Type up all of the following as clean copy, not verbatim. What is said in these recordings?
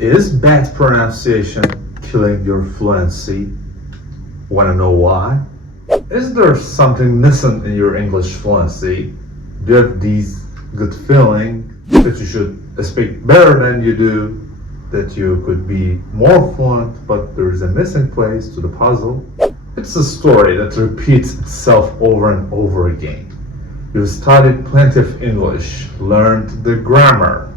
Is bad pronunciation killing your fluency? Wanna know why? Is there something missing in your English fluency? Do you have these good feeling that you should speak better than you do, that you could be more fluent, but there is a missing place to the puzzle? It's a story that repeats itself over and over again. You've studied plenty of English, learned the grammar,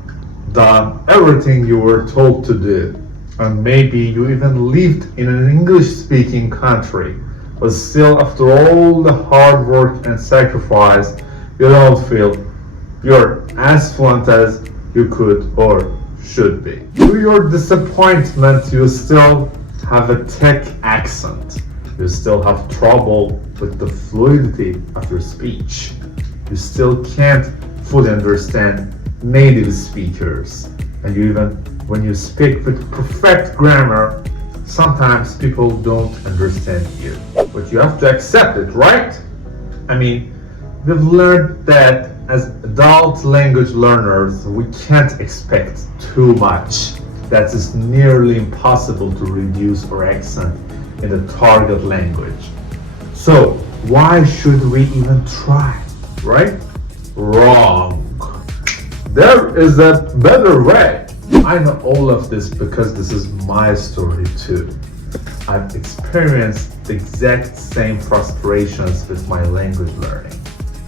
done everything you were told to do, and maybe you even lived in an English-speaking country, but still after all the hard work and sacrifice, you don't feel you're as fluent as you could or should be. To your disappointment, you still have a tech accent. You still have trouble with the fluidity of your speech. You still can't fully understand native speakers. And you even, when you speak with perfect grammar, sometimes people don't understand you. But you have to accept it, right? I mean, we've learned that as adult language learners, we can't expect too much. That is nearly impossible to reduce our accent in the target language. So why should we even try, right? Wrong. There is a better way. I know all of this because this is my story too. I've experienced the exact same frustrations with my language learning.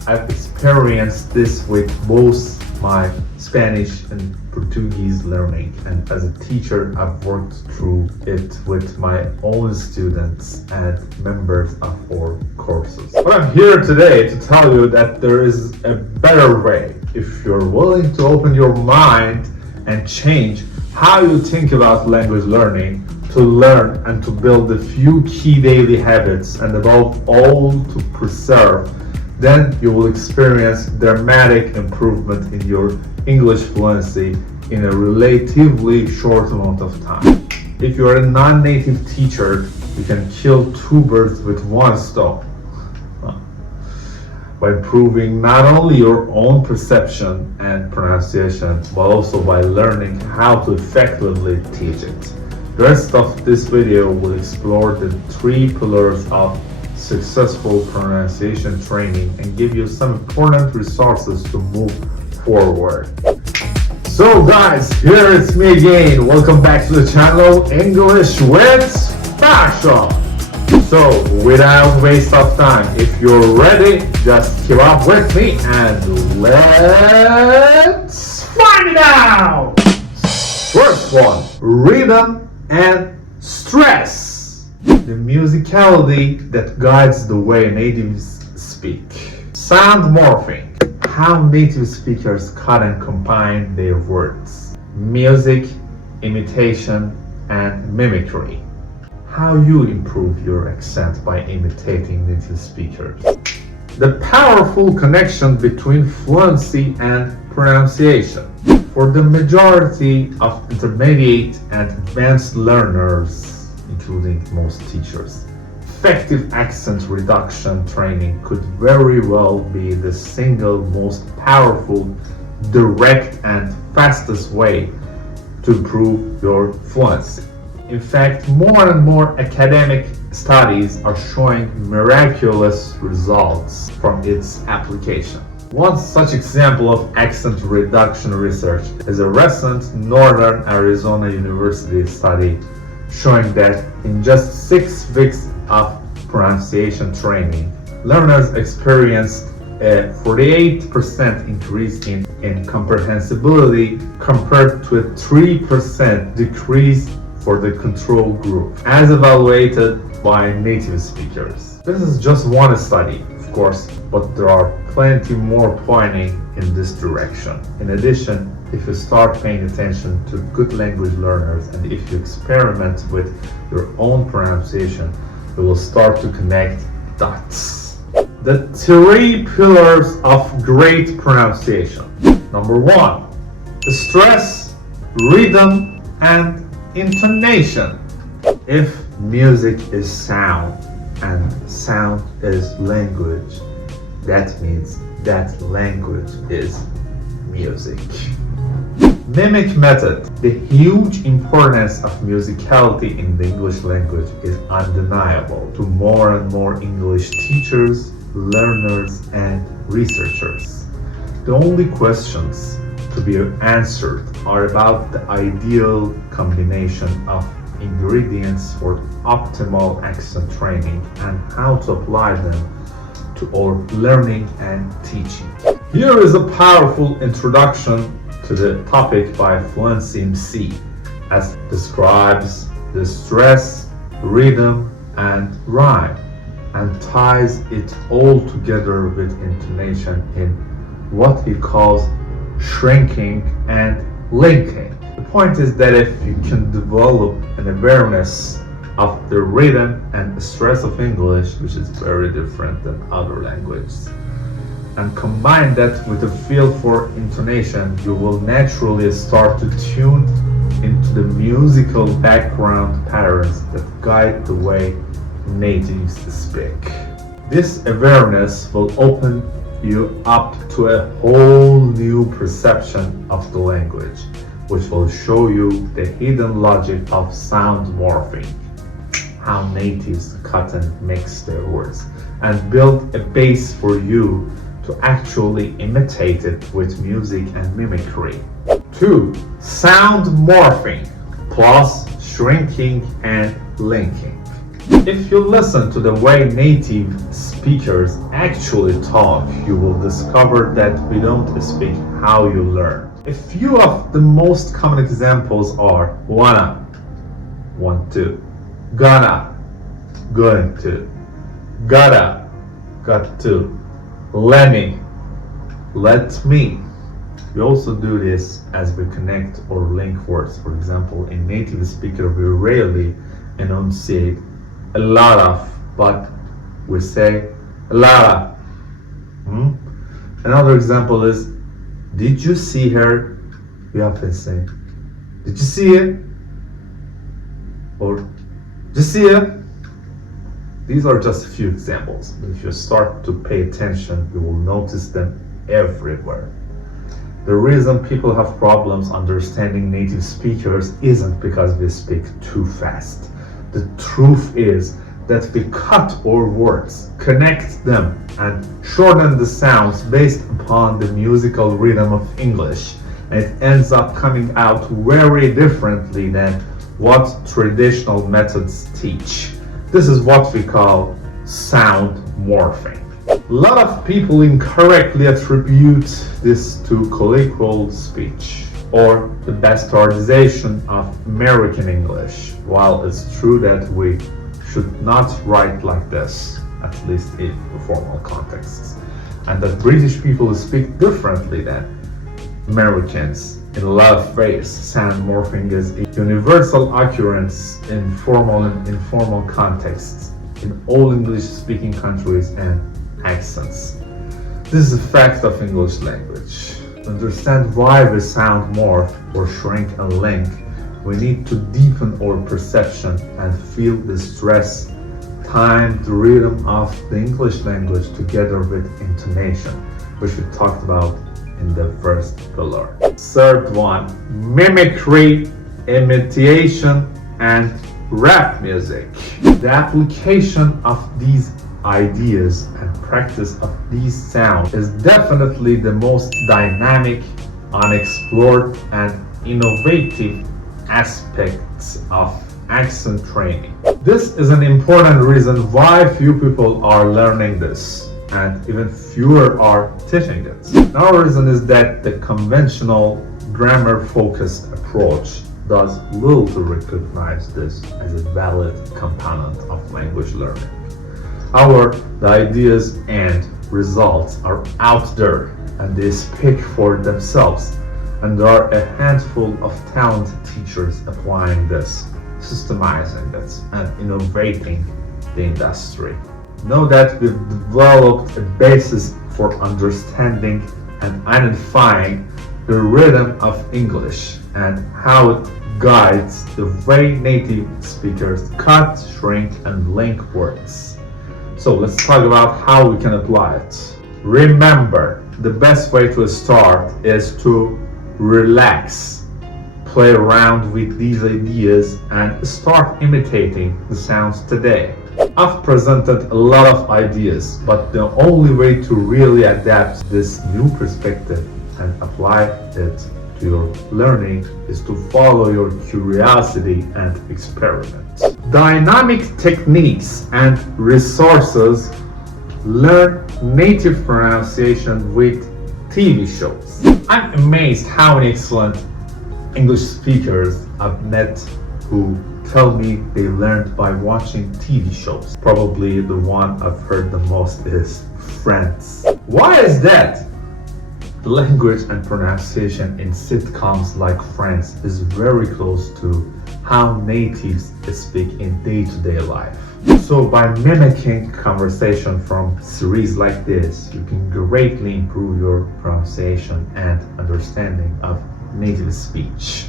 I've experienced this with both my Spanish and Portuguese learning, and as a teacher I've worked through it with my own students and members of our courses. But I'm here today to tell you that there is a better way if you're willing to open your mind and change how you think about language learning, to learn and to build a few key daily habits, and above all to preserve. Then you will experience dramatic improvement in your English fluency in a relatively short amount of time. If you are a non-native teacher, you can kill two birds with one stone by improving not only your own perception and pronunciation, but also by learning how to effectively teach it. The rest of this video will explore the 3 pillars of successful pronunciation training and give you some important resources to move forward. So guys, here it's me again. Welcome back to the channel English with Passion. So without waste of time, if you're ready, just keep up with me and let's find it out. First one, rhythm and stress. The musicality that guides the way natives speak. Sound morphing. How native speakers cut and combine their words. Music, imitation, and mimicry. How you improve your accent by imitating native speakers. The powerful connection between fluency and pronunciation. For the majority of intermediate and advanced learners, including most teachers, effective accent reduction training could very well be the single most powerful, direct, and fastest way to improve your fluency. In fact, more and more academic studies are showing miraculous results from its application. One such example of accent reduction research is a recent Northern Arizona University study showing that in just 6 weeks of pronunciation training, learners experienced a 48% increase in comprehensibility compared to a 3% decrease for the control group, as evaluated by native speakers. This is just one study, of course, but there are plenty more pointing in this direction. In addition, if you start paying attention to good language learners and if you experiment with your own pronunciation, you will start to connect dots. The 3 pillars of great pronunciation. Number 1, stress, rhythm, and intonation. If music is sound and sound is language, that means that language is music. Mimic method. The huge importance of musicality in the English language is undeniable to more and more English teachers, learners, and researchers. The only questions to be answered are about the ideal combination of ingredients for optimal accent training and how to apply them to our learning and teaching. Here is a powerful introduction to the topic by Fluency, as describes the stress, rhythm, and rhyme, and ties it all together with intonation in what he calls shrinking and linking. The point is that if you can develop an awareness of the rhythm and stress of English, which is very different than other languages, and combine that with a feel for intonation, you will naturally start to tune into the musical background patterns that guide the way natives speak. This awareness will open you up to a whole new perception of the language, which will show you the hidden logic of sound morphing, how natives cut and mix their words, and build a base for you to actually imitate it with music and mimicry. 2. Sound morphing plus shrinking and linking. If you listen to the way native speakers actually talk, you will discover that we don't speak how you learn. A few of the most common examples are wanna, want to, gonna, going to, gotta, got to, let me, let me. We also do this as we connect or link words. For example, in native speaker, we rarely enunciate a lot of, but we say a lot of. Another example is, did you see her? We often say, did you see it? Or, did you see it? These are just a few examples. If you start to pay attention, you will notice them everywhere. The reason people have problems understanding native speakers isn't because we speak too fast. The truth is that we cut our words, connect them, and shorten the sounds based upon the musical rhythm of English, and it ends up coming out very differently than what traditional methods teach. This is what we call sound morphing. A lot of people incorrectly attribute this to colloquial speech or the bastardization of American English, while it's true that we should not write like this, at least in formal contexts, and that British people speak differently than Americans in a lot of ways. Sound morphing is a universal occurrence in formal and informal contexts in all English-speaking countries and accents. This is a fact of English language. To understand why we sound morph or shrink and link, we need to deepen our perception and feel the stress, time, the rhythm of the English language together with intonation, which we talked about in the first pillar. Third one, mimicry, imitation, and rap music. The application of these ideas and practice of these sounds is definitely the most dynamic, unexplored, and innovative aspects of accent training. This is an important reason why few people are learning this, and even fewer are teaching it. Another reason is that the conventional grammar-focused approach does little to recognize this as a valid component of language learning. However, the ideas and results are out there and they speak for themselves, and there are a handful of talented teachers applying this, systemizing it, and innovating the industry. Know that we've developed a basis for understanding and identifying the rhythm of English and how it guides the way native speakers cut, shrink, and link words. So let's talk about how we can apply it. Remember, the best way to start is to relax play around with these ideas and start imitating the sounds today. I've presented a lot of ideas, but the only way to really adapt this new perspective and apply it to your learning is to follow your curiosity and experiment. Dynamic techniques and resources. Learn native pronunciation with TV shows. I'm amazed how many excellent English speakers I've met who tell me they learned by watching TV shows. Probably the one I've heard the most is Friends. Why is that? The language and pronunciation in sitcoms like Friends is very close to how natives speak in day-to-day life. So by mimicking conversation from series like this, you can greatly improve your pronunciation and understanding of native speech.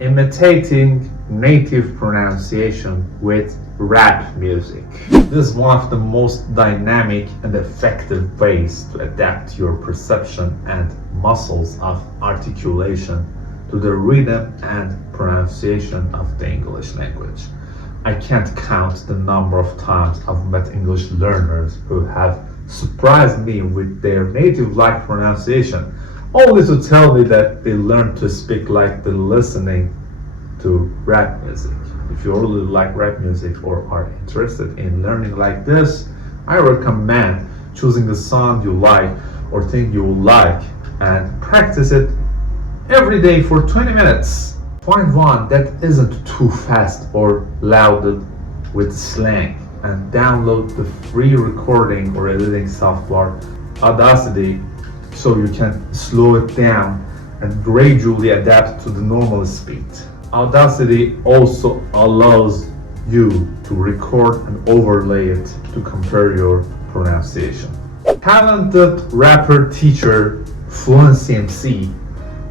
Imitating native pronunciation with rap music. This is one of the most dynamic and effective ways to adapt your perception and muscles of articulation to the rhythm and pronunciation of the English language. I can't count the number of times I've met English learners who have surprised me with their native-like pronunciation, only to tell me that they learned to speak like they're listening to rap music. If you really like rap music or are interested in learning like this, I recommend choosing the song you like or think you will like and practice it every day for 20 minutes. Find one that isn't too fast or loaded with slang and download the free recording or editing software Audacity so you can slow it down and gradually adapt to the normal speed. Audacity also allows you to record and overlay it to compare your pronunciation. Talented rapper teacher Fluency MC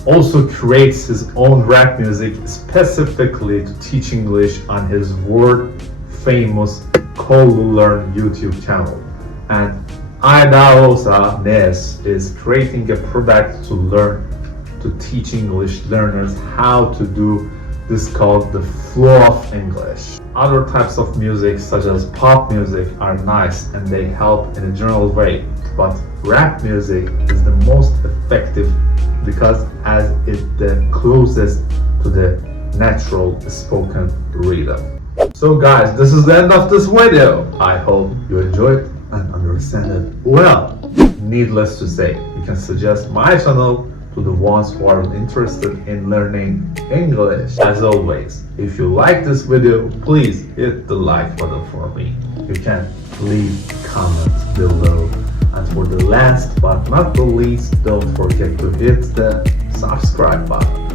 also creates his own rap music specifically to teach English on his world-famous Call to Learn YouTube channel. And Idaosa Ness is creating a product to teach English learners how to do this called the flow of English. Other types of music such as pop music are nice and they help in a general way, but rap music is the most effective because as it's the closest to the natural spoken rhythm. So guys, this is the end of this video. I hope you enjoyed and understand it well. Needless to say, you can suggest my channel to the ones who are interested in learning English. As always, if you like this video, please hit the like button for me. You can leave comments below. And for the last but not the least, don't forget to hit the subscribe button.